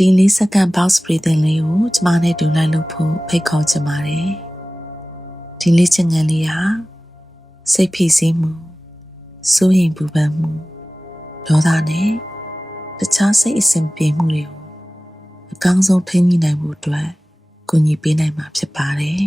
ဒီ4 second box breathing လေးကိုကျမနဲ့တူလိုက်လို့ဖို့ဖိတ်ခေါ်ချင်ပါတယ်ဒီလေ့ကျင့်ခန်းလေးဟာစိတ်ဖိစီးမှုစိုးရိမ်ပူပန်မှုဒေါသနဲ့တခြားစိတ်အစဉ်ပြေမှုတွေကိုအကောင်းဆုံးထိန်းညှိနိုင်ဖို့အတွက်ကူညီပေးနိုင်မှာဖြစ်ပါတယ်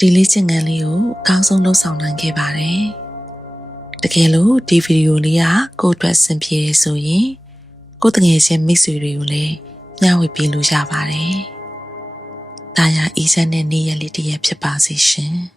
ဒီလေ့ကျင့်ခန်းလေးကိုအကောင်းဆုံးလုပ်ဆောင်နိုင်ခဲ့ပါတယ်။တကယ်လို့ဒီဗီဒီယိုလေးကကိုယ့်အတွက်အဆင်ပြေတယ်ဆိုရင်ကိုယ့်တငယ်ချင်းမိတ်ဆွေတွေကိုလည်းမျှဝေပေးလို့ရပါတယ်။ဒါရအေးချမ်းတဲ့နေ့ရက်လေးတစ်ရက်ဖြစ်ပါစေရှင်။